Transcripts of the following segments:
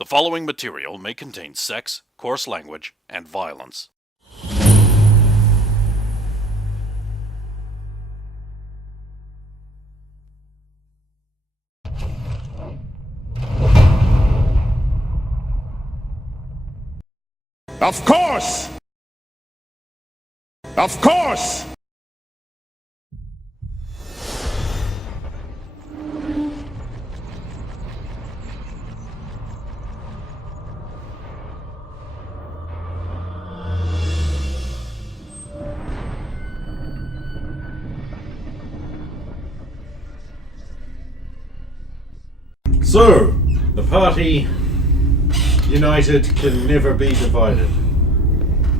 The following material may contain sex, coarse language, and violence. Of course! Of course! So, the party united can never be divided.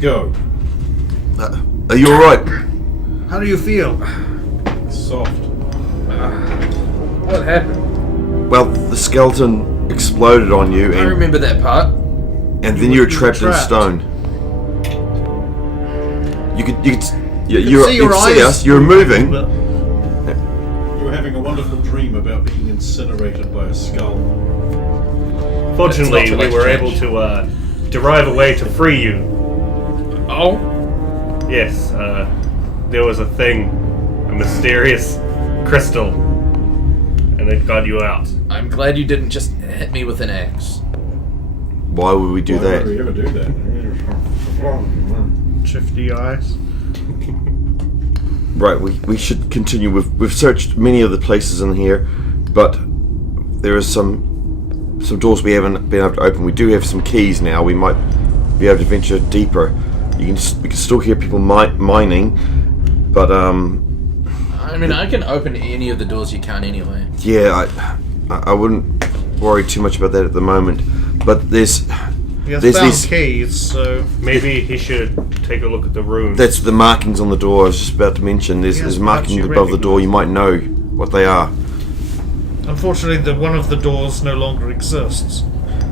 Go. Are you alright? How do you feel? Soft. What happened? Well, the skeleton exploded on you, I and remember that part. then you were trapped in stone. You could see us. You were moving. You were having a wonderful dream about being incinerated by a skull. Fortunately, we were able to derive a way to free you. Oh? Yes, there was a thing, a mysterious crystal, and it got you out. I'm glad you didn't just hit me with an axe. Why would we do Why that? would we ever do that? Shifty eyes. Right, we should continue. We've searched many of the places in here, but there are some doors we haven't been able to open. We do have some keys now. We might be able to venture deeper. We can still hear people mining, but I mean, I can open any of the doors you can anyway. yeah, I wouldn't worry too much about that at the moment. But there's He has There's found these- keys, so Maybe he should take a look at the runes. that's the markings on the door. I was just about to mention. There's Yes, markings perhaps you above the door. You might know what they are. unfortunately, one of the doors no longer exists.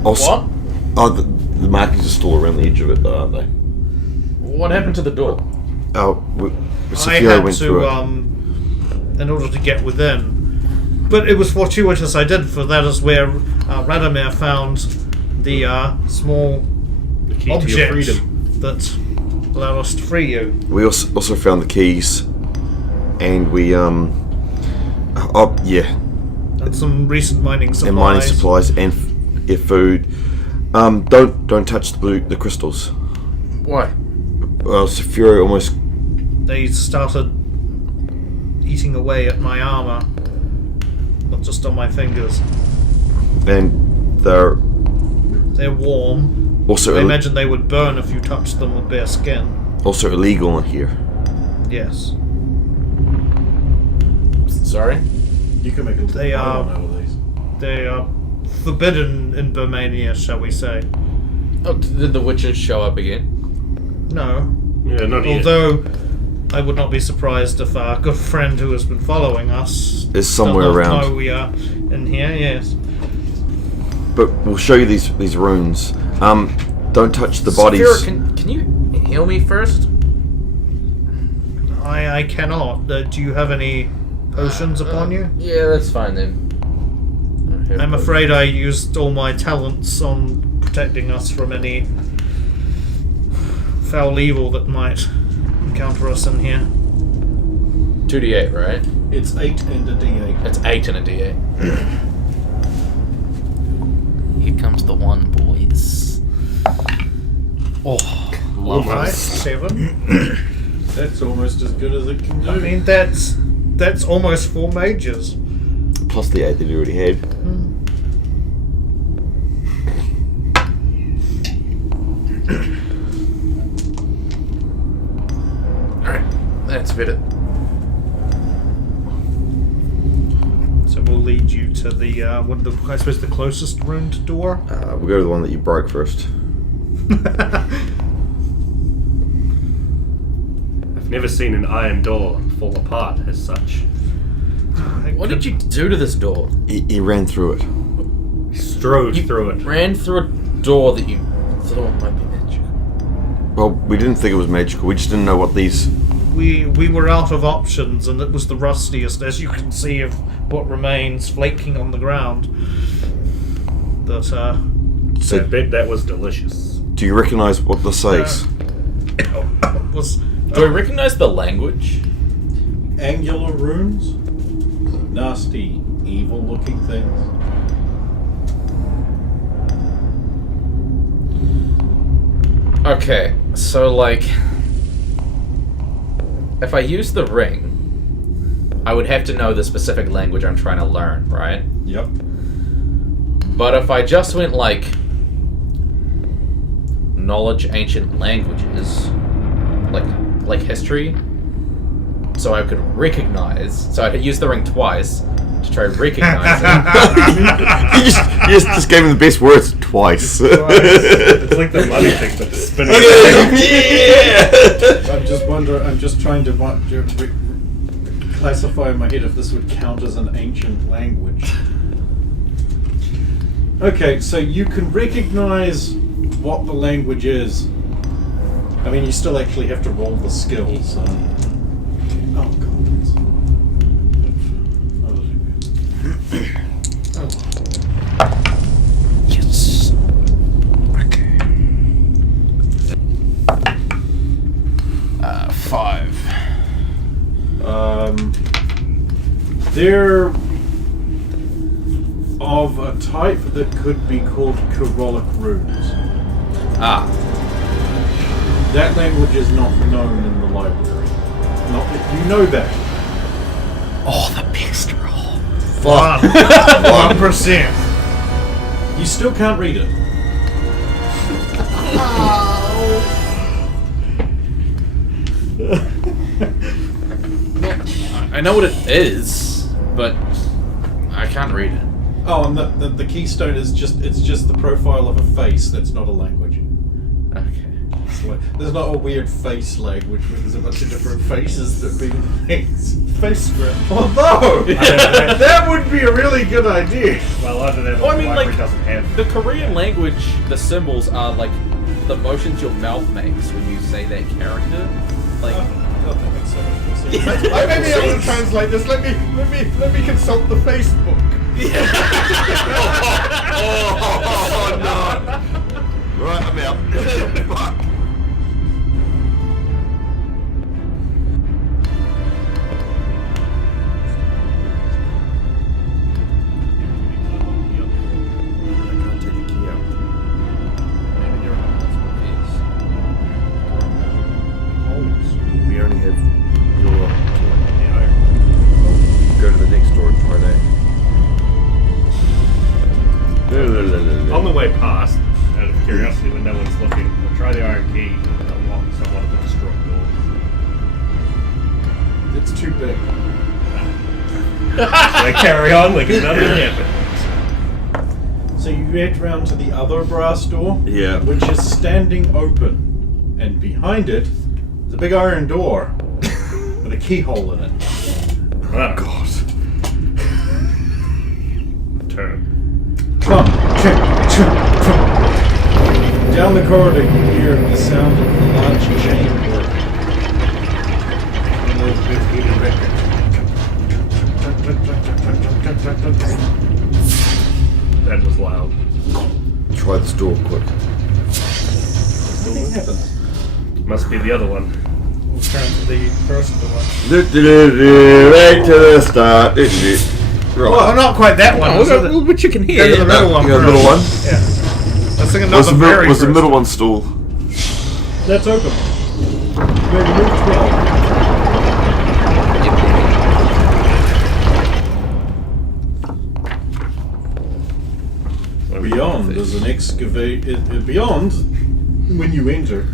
Also, oh, the markings are still around the edge of it, though, aren't they? What happened to the door? Oh, I Sophia had went through to, it. in order to get within. But it was fortuitous I did, for that is where Radomir found the small the key to your object freedom. that allowed us to free you. We also found the keys, and we yeah, And some recent mining supplies. and mining supplies and food. Don't touch the crystals. Why? Well, Sophia almost They started eating away at my armor. Not just on my fingers. and they're They're warm. also I imagine they would burn if you touched them with bare skin. also illegal in here. Yes. Sorry? You can make a little They are- pile out of these. They are forbidden in Bermania, shall we say. Oh, did the witches show up again? No. Yeah, not yet. Although, I would not be surprised if our good friend who has been following us Is somewhere does not around. know we are in here, yes. But we'll show you these runes. Don't touch the bodies. Saphira, can you heal me first? I cannot. Do you have any potions upon you? Yeah, that's fine then. I'm afraid I used all my talents on protecting us from any foul evil that might encounter us in here. 2d8, right? It's 8 and a D8. That's 8 and a d8. Here comes the one, boys. Oh, love Right, this. 7. That's almost as good as it can do. I mean, that's almost 4 mages. Plus the 8 that you already had. Alright, that's better. So we'll lead you to the, I suppose the closest ruined door. We'll go to the one that you broke first. I've never seen an iron door fall apart as such. What did you do to this door? He ran through it. Strode You through it. ran through a door that you thought might be magic. Well, we didn't think it was magical. We just didn't know what these. We were out of options, and it was the rustiest, as you can see, of what remains flaking on the ground. That So, I bet that was delicious. do you recognise what this says? Do I recognize the language? Angular runes? Nasty, evil-looking things. Okay, so like, if I use the ring, I would have to know the specific language I'm trying to learn, right? Yep. But if I just went like knowledge ancient languages, like history, so I could recognize. So I could use the ring twice to try recognizing. you just gave him the best words twice. It's like the money thing, but spinning. Yeah. I'm just trying to classify in my head if this would count as an ancient language. Okay, so you can recognize what the language is. I mean, you still actually have to roll the skill, so... Oh, God. Yes. Okay. 5. They're of a type that could be called Jor-Karroc runes. Ah. That language is not known in the library. Not that you know that. Oh, the best roll. 1%. You still can't read it. I know what it is, but I can't read it. Oh, and the keystone is just the profile of a face. That's not a language. Okay. It's like, there's not a weird face language where there's a bunch of different faces that mean things. Face script. Although that would be a really good idea. Well, other than Well, I mean, the library like, doesn't have. The Korean language, the symbols are like the motions your mouth makes when you say that character. Like, God, that makes so much more sense. I may be able to translate this. Let me consult the Facebook. Oh no! Right, I'm out. Fuck. I can't take a key out. maybe there are multiple keys. We only have your key. Go to the next door and try that. On the way past, out of curiosity, when no one's looking, we'll try the iron key and unlock somewhat of a destroyed door. It's too big. They carry on like nothing happened. So you head round to the other brass door, Yeah. which is standing open, and behind it is a big iron door with a keyhole in it. Oh, God. turn. Trump, down the corridor you hear the sound of a large chain working. One of those big heated records. That was loud. Try this door quick. Nothing happens. Must be the other one. We'll turn to the first door. Right to the start. Well, Right. not quite that one. Oh, which you can Go to hear. the middle one. You got the middle one? Yeah. Let's think Was another the middle one stall? That's open. You're in room 12. Beyond, there's an beyond, when you enter,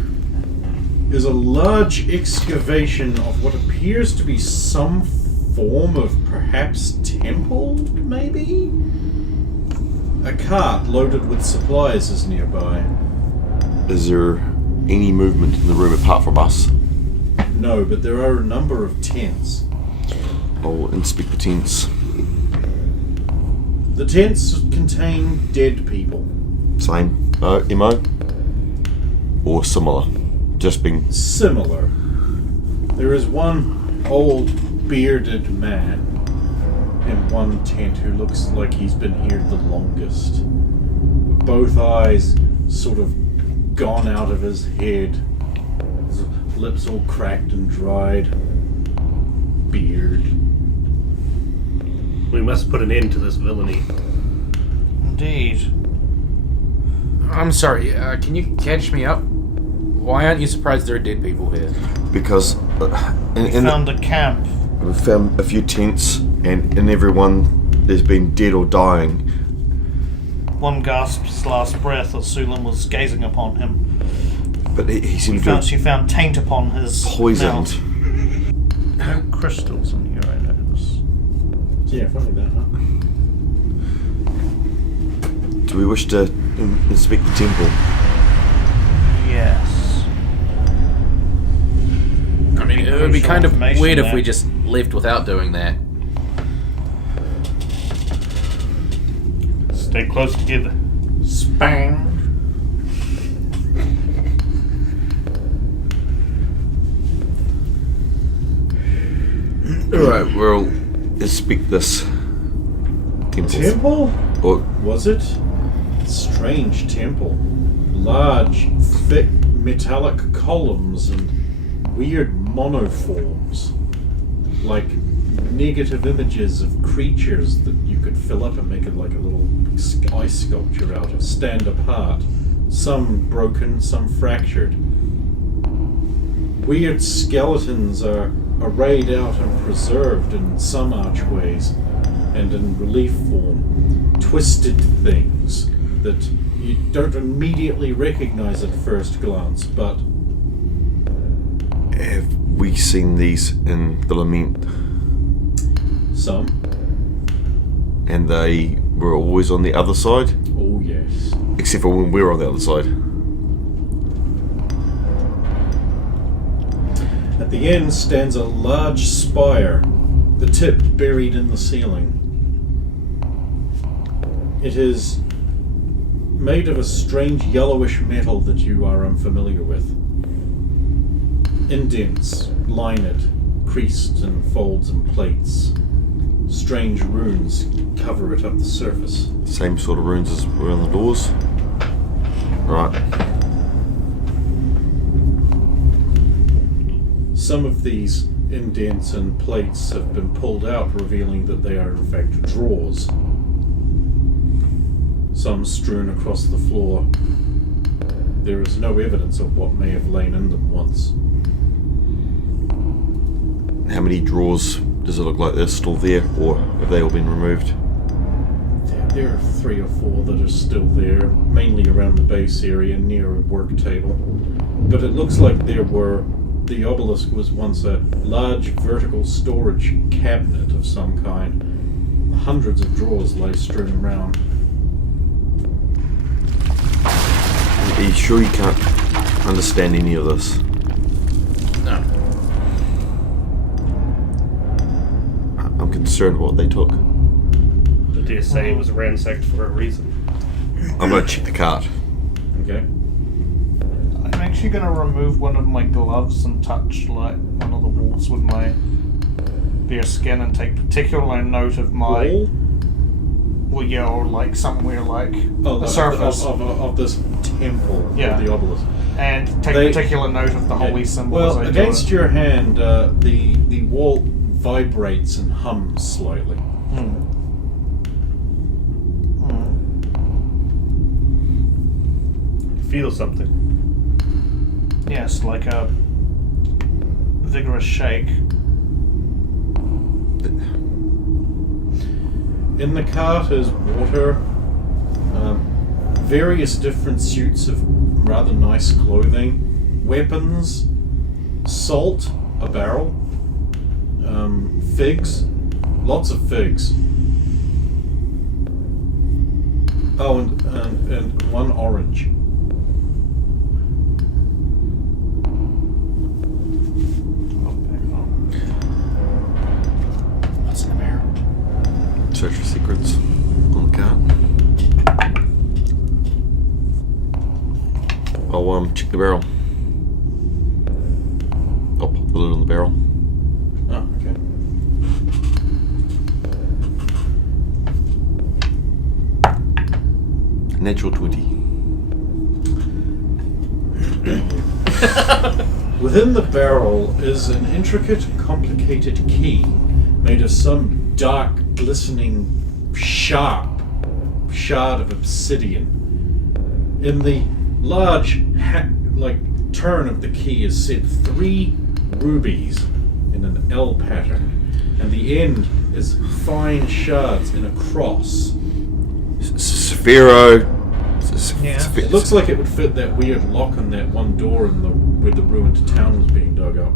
is a large excavation of what appears to be some form of perhaps temple, maybe? A cart loaded with supplies is nearby. Is there any movement in the room apart from us? No, but there are a number of tents. I'll inspect the tents. The tents contain dead people. Same MO? Or similar? Just being... Similar. There is one old bearded man in one tent who looks like he's been here the longest. both eyes sort of gone out of his head, his lips all cracked and dried, beard. We must put an end to this villainy. Indeed. I'm sorry, can you catch me up? Why aren't you surprised there are dead people here? Because We found a camp. we found a few tents, and in everyone there's been dead or dying. One gasped his last breath as Sulan was gazing upon him. But he seemed to She found taint upon his poisoned. mouth. No crystals in here, I notice. Yeah, funny that, huh? Do we wish to inspect the temple? Yes. I mean, it would be kind of information weird if there. we just left without doing that. Stay close together. Spang. Alright, we'll inspect this temple. Temple? Or Was it? Strange temple. Large, thick, metallic columns and weird monoforms. Like negative images of creatures that you could fill up and make it like a little ice sculpture out of. Stand apart. Some broken, some fractured. Weird skeletons are arrayed out and preserved in some archways and in relief form. Twisted things that you don't immediately recognize at first glance, but have we seen these in the Lament? some. And they were always on the other side? Oh yes. Except for when we were on the other side. At the end stands a large spire, the tip buried in the ceiling. It is made of a strange yellowish metal that you are unfamiliar with. Indents line it, creased in folds and plates. Strange runes cover it up the surface. Same sort of runes as were on the doors. Right. Some of these indents and plates have been pulled out, revealing that they are in fact drawers. Some strewn across the floor. There is no evidence of what may have lain in them once. How many drawers does it look like they're still there, or have they all been removed? There are 3 or 4 that are still there, mainly around the base area near a work table. But it looks like the obelisk was once a large vertical storage cabinet of some kind. Hundreds of drawers lay strewn around. Are you sure you can't understand any of this? No. I'm concerned what they took. The DSA was ransacked for a reason. I'm gonna check the cart. Okay? I'm actually going to remove one of my gloves and touch like one of the walls with my bare skin and take particular note of my Wall? well, yeah, or like somewhere like Oh, the surface, of this temple, Yeah. of the obelisk. and take They- particular note of the holy symbol. Well, as I do against it. your hand, the wall vibrates and hums slightly. Feel something. Yes, like a vigorous shake. In the cart is water, various different suits of rather nice clothing, weapons, salt, a barrel, figs, lots of figs. Oh, and one orange. What's in the barrel? Search for secrets on the cart. I'll check the barrel. I'll pop the lid on the barrel. Oh, okay. Natural 20. Within the barrel is an intricate, complicated key made of some dark, glistening, sharp shard of obsidian. In the large, turn of the key is set 3 rubies in an L pattern, and the end is fine shards in a cross. Sphero. It looks like it would fit that weird lock on that one door where the ruined town was being dug up.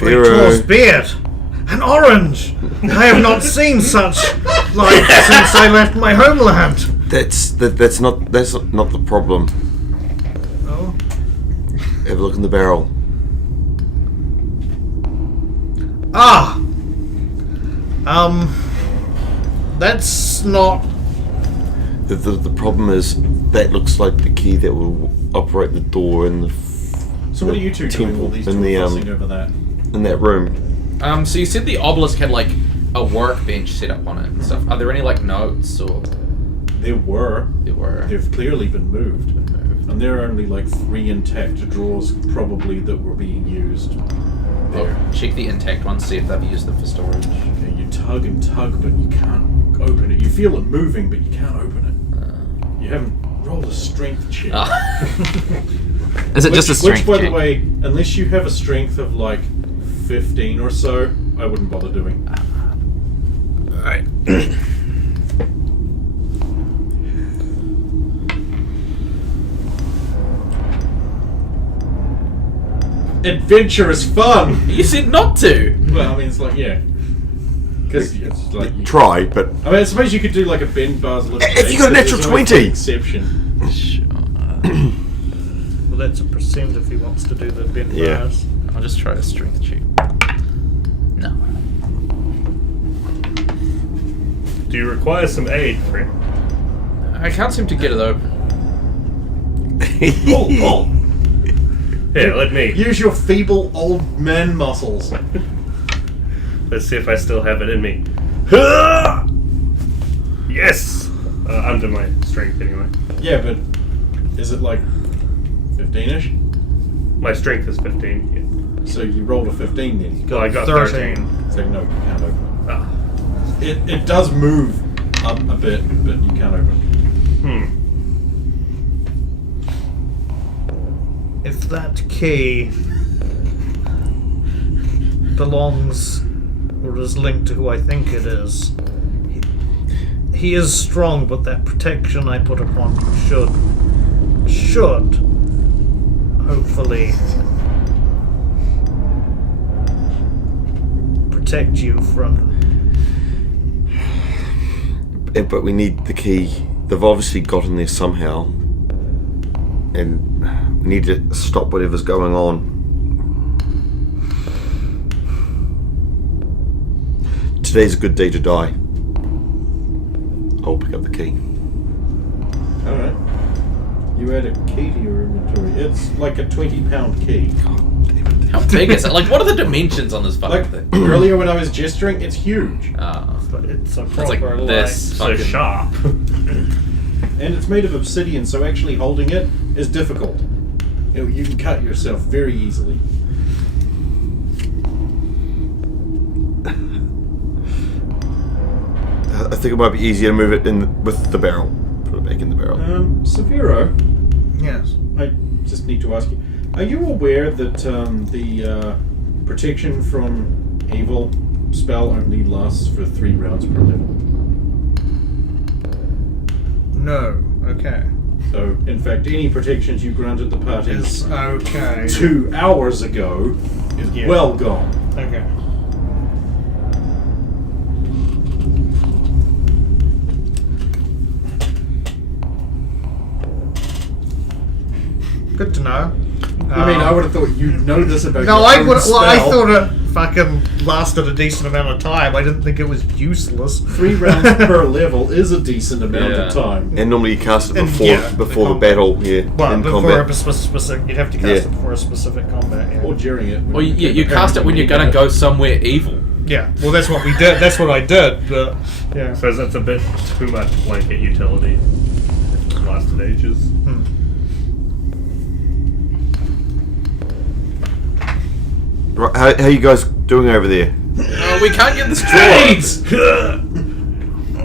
Ritual's beard! An orange! I have not seen such light since I left my homeland. That's not the problem. Oh? Have a look in the barrel. Ah! That's not... The problem is that looks like the key that will operate the door in the So what are you two doing all these two fussing over that? in that room. So you said the obelisk had like a workbench set up on it and stuff. Are there any like notes or? There were. They've clearly been moved. And there are only like 3 intact drawers probably that were being used there. Oh, check the intact ones, see if they've used them for storage. Okay, you tug and tug, but you can't open it. You feel it moving, but you can't open it. You haven't rolled a strength check. Is it just a strength Which, by check? the way, unless you have a strength of like 15 or so, I wouldn't bother doing. Alright. Adventure is fun! You said not to! Well, I mean, it's like, yeah. Because it's like... Try, but I mean, I suppose you could do like a bend bars lift. If you got a natural 20! Exception. Well, that's a percent if he wants to do the bent Yeah. bars. I'll just try a strength check. No. Do you require some aid, friend? I can't seem to get it open. Oh. Here, let me. Use your feeble old man muscles. Let's see if I still have it in me. Yes! Under my strength, anyway. Yeah, but is it like 15-ish? My strength is 15. Yeah. So you rolled a 15 then. Well, I got 13. So no, you can't open it. Ah. It does move up a bit, but you can't open If that key belongs or is linked to who I think it is, he is strong, but that protection I put upon him should hopefully protect you from... but we need the key. They've obviously got in there somehow, and we need to stop whatever's going on. Today's a good day to die. I'll pick up the key. it. Alright. You add a key to your inventory. It's like a 20-pound key. How big is it? Like, what are the dimensions on this fucking Like thing? earlier when I was gesturing, it's huge. But it's a It's proper like this. So fucking- sharp. And it's made of obsidian, so actually holding it is difficult. You can cut yourself very easily. I think it might be easier to move it in with the barrel. Put it back in the barrel. Severo, Yes. I just need to ask you, are you aware that the protection from evil spell only lasts for 3 rounds per level? No. Okay. So, in fact, any protections you granted the party Is okay. 2 hours ago is Yeah. well gone. Okay. Good to know. I mean, I would have thought you'd know this about No, your I own would. Well, I spell. thought it fucking lasted a decent amount of time. I didn't think it was useless. 3 rounds per level is a decent amount of Yeah. time. And normally you cast it And before yeah, before the the battle. Yeah. Well, in before combat. a specific, you'd have to cast Yeah. it before a specific combat. Yeah. Or during it. Well, yeah, you cast it when you're gonna go somewhere evil. Yeah. Well, that's what we did. That's what I did. But yeah. So that's a bit too much blanket utility. lasted ages. Right, how you guys doing over there? We can't get this drawer.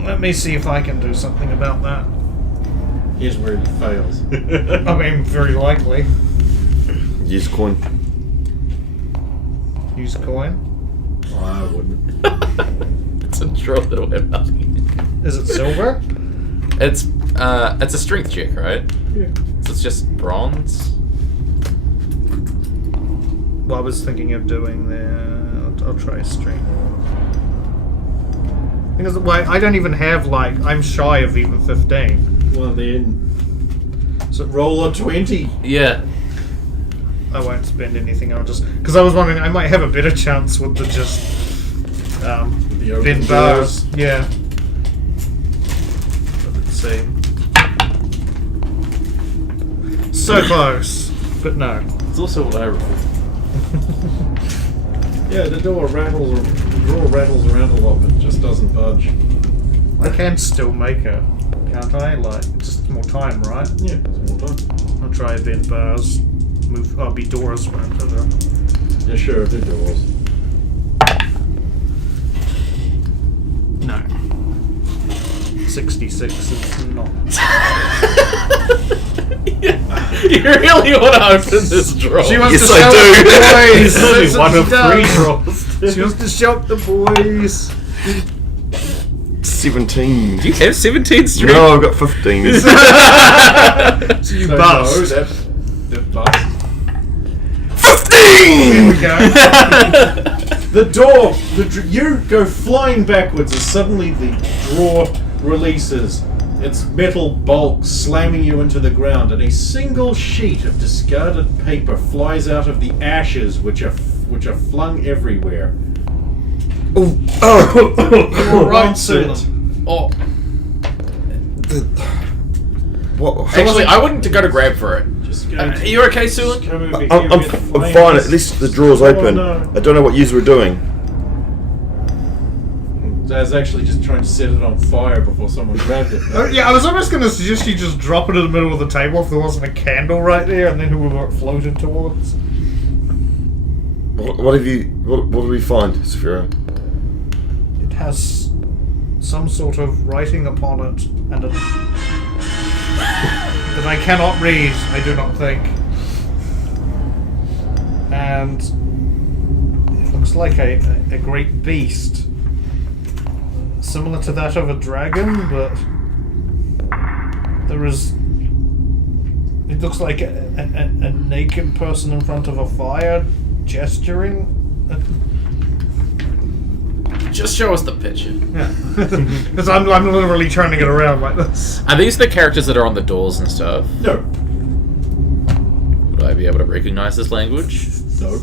Let me see if I can do something about that. Here's where he fails. I mean, very likely. Use coin. Use coin. Oh, I wouldn't. It's a drawer that'll have nothing in it. Is it silver? It's a strength check, right? Yeah. So it's just bronze. What I was thinking of doing there. I'll try strength. Because I don't even have I'm shy of even 15. Well then, so roll a 20. Yeah. I won't spend anything. I'll just because I was wondering I might have a better chance with the just The open bin doors. bars. Yeah. But let's see. So close, but no. It's also what I rolled. Yeah, the door rattles around a lot, but it just doesn't budge. I can still make it, can't I? Just more time, right? Yeah, it's more time. I'll try bin bars. Move. I'll be doors around to the. Yeah, sure, the doors. No. 66 is not. You really want to open this drawer? She wants Yes, to I show do. the boys. It's only That's one what of she 3 does. She wants to show the boys. 17. Do you have 17 strength? No, I've got 15. So you So bust. no, that busts. 15! Here we go. The door, you go flying backwards as suddenly the drawer releases, its metal bulk slamming you into the ground, and a single sheet of discarded paper flies out of the ashes, which are flung everywhere. Oh, Right, Once it- Sulan. Oh, what? actually, I wouldn't go to grab for it. Just go. Are you okay, Sulan? Come over here I'm with fine. flames. At least the drawer's open. no. I don't know what you were doing. I was actually just trying to set it on fire before someone grabbed it. Yeah, I was almost going to suggest you just drop it in the middle of the table if there wasn't a candle right there, and then whoever it floated towards. What did we find, Saphira? It has some sort of writing upon it, and that I cannot read. I do not think. And it looks like a great beast. Similar to that of a dragon, but there is. It looks like a naked person in front of a fire, gesturing. Just show us the picture. Yeah, because I'm literally turning it around like this. Are these the characters that are on the doors and stuff? No. Would I be able to recognize this language? No.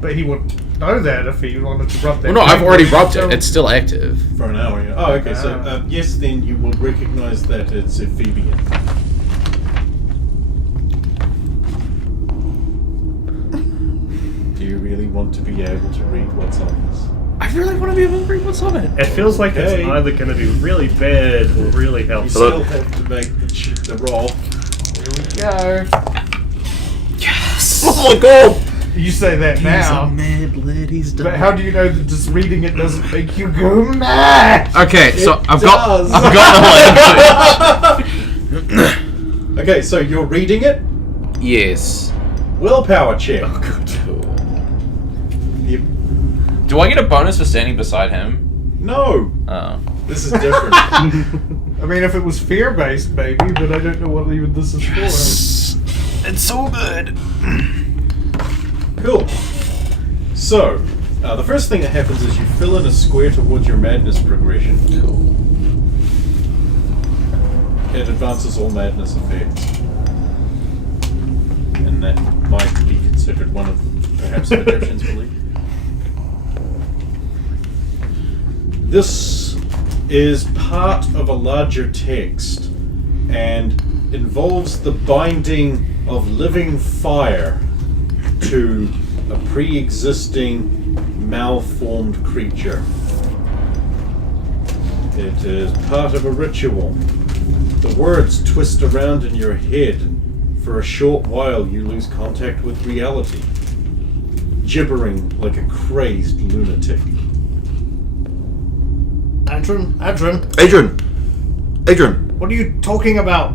But he would know that if he wanted to rub that. Well, no, I've already rubbed So- it. It's still active. For an hour, yeah. Oh, okay, so Ah. yes, then you will recognize that it's Ephebian. Do you really want to be able to read what's on this? I really want to be able to read what's on it. It feels like Okay. it's either going to be really bad or really You helpful. still have to make the roll. Go. Yes! Oh my god! You say that now. mad lad. He's But how do you know that just reading it doesn't make you go mad? Okay, so I've does. got the language. Okay, so you're reading it. Yes. Willpower check. Cool. You- Do I get a bonus for standing beside him? no, Oh. this is different. I mean, if it was fear-based, maybe, but I don't know what even this is for. It's so good. Cool. So, the first thing that happens is you fill in a square towards your madness progression. Cool. It advances all madness effects. And that might be considered one of perhaps the magician's belief. This is part of a larger text and involves the binding of living fire to a pre-existing malformed creature. It is part of a ritual. The words twist around in your head. For a short while, you lose contact with reality, gibbering like a crazed lunatic. Adrian, Adrian, what are you talking about?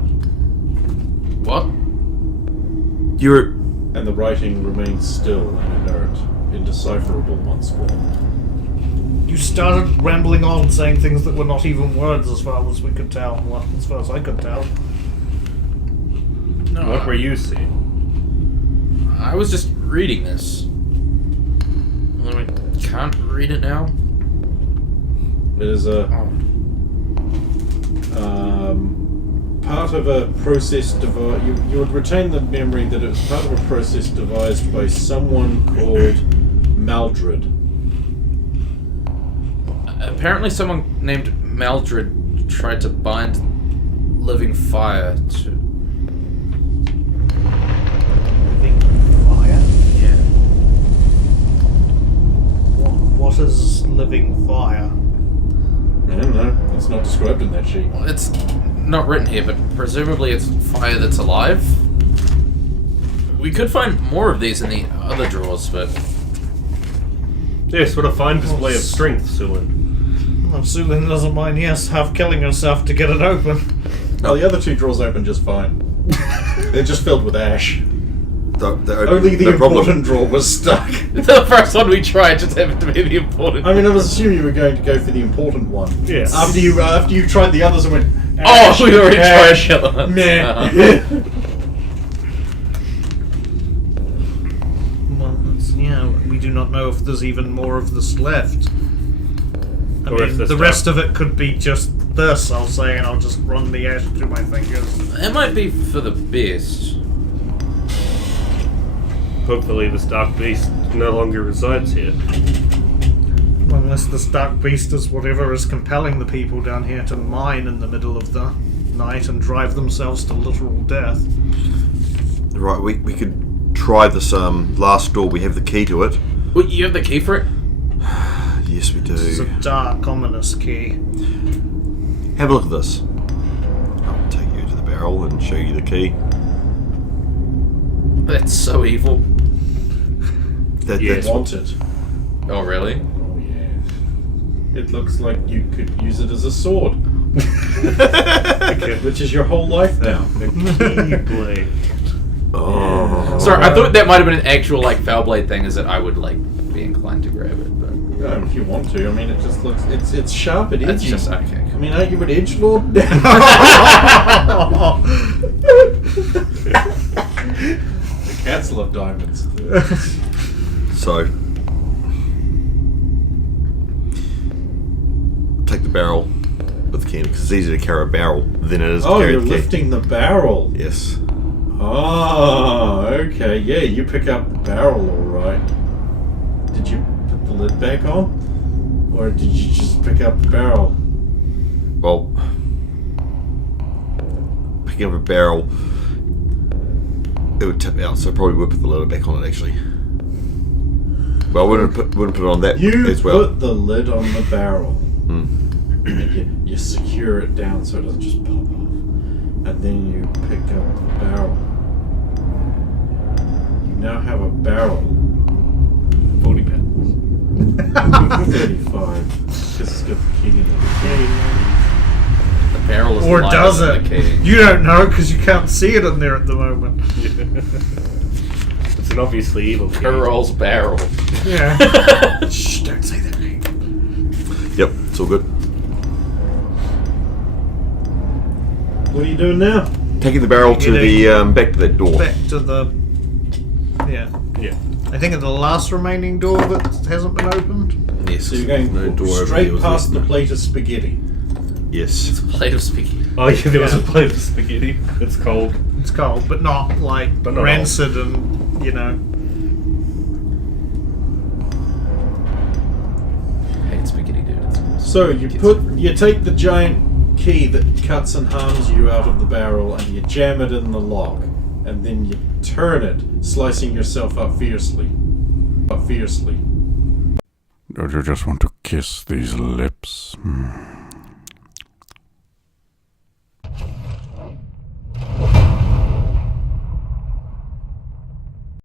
What? you're. And the writing remains still and inert, indecipherable once more. You started rambling on, saying things that were not even words as far as we could tell. Well, as far as I could tell. No. What were you seeing? I was just reading this. Although I can't read it now. It is a part of a process devised. You would retain the memory that it was part of a process devised by someone called Maldred. Apparently someone named Maldred tried to bind living fire to... Living fire? Yeah. What is living fire? I don't know. It's not described in that sheet. Well, it's not written here, but presumably it's fire that's alive. We could find more of these in the other drawers, but... Yes, what a fine display of strength, Sulin. Well, Sulin doesn't mind, yes, half killing herself to get it open. Well, the other two drawers open just fine. They're just filled with ash. no Only the important problem. drawer was stuck. The first one we tried just happened to be the important. I mean, I was assuming you were going to go for the important one. Yes. After you tried the others and went. Oh, Ash, we already tried ash, the other ones. meh. Well, yeah, we do not know if there's even more of this left. I Or if mean, there's the stuff. rest of it could be just this, I'll say, and I'll just run the ash through my fingers. It might be for the best. Hopefully this dark beast no longer resides here. Unless this dark beast is whatever is compelling the people down here to mine in the middle of the night and drive themselves to literal death. Right, we could try this last door. We have the key to it. Wait, you have the key for it? Yes, we do. It's a dark, ominous key. Have a look at this. I'll take you to the barrel and show you the key. That's so evil. Yes. That's Want it. Oh, really? Oh, yeah. It looks like you could use it as a sword. Which is your whole life now. The key blade. Oh. Sorry, I thought that might have been an actual, like, foul blade thing, is that I would, like, be inclined to grab it, but... If you want to. I mean, it just looks... It's sharp and That's edgy. just... Okay, I cool. mean, aren't you an edgelord? The cats love diamonds. So, take the barrel with the key because it's easier to carry a barrel than it is to Oh, carry you're the key. lifting the barrel. Yes. Oh, okay. Yeah, you pick up the barrel, all right. Did you put the lid back on? Or did you just pick up the barrel? Well, picking up a barrel, it would tip out, so I probably would put the lid back on it actually. Well, I wouldn't put it on that You as well. put the lid on the barrel. Mm. And you secure it down so it doesn't just pop off. And then you pick up the barrel. You now have a barrel. 40 pounds. 35. Because it's got the key in it. The barrel is Or lighter does than it? the key. You don't know because you can't see it in there at the moment. It's an obviously evil key. Karol's barrel. Yeah. Shh, don't say that name. Yep, it's all good. What are you doing now? Taking the barrel to the back to that door. Back to the... Yeah. Yeah. I think it's the last remaining door that hasn't been opened. Yes. So you're going no door over straight there, past was the there? plate of spaghetti. Yes. Plate of spaghetti. Oh yeah, there was Yeah. a plate of spaghetti. It's cold. It's cold, but not like But not rancid and, you know... I hate spaghetti, dude. It's So you take the giant key that cuts and harms you out of the barrel and you jam it in the lock. And then you turn it, slicing yourself up fiercely. Don't you just want to kiss these lips?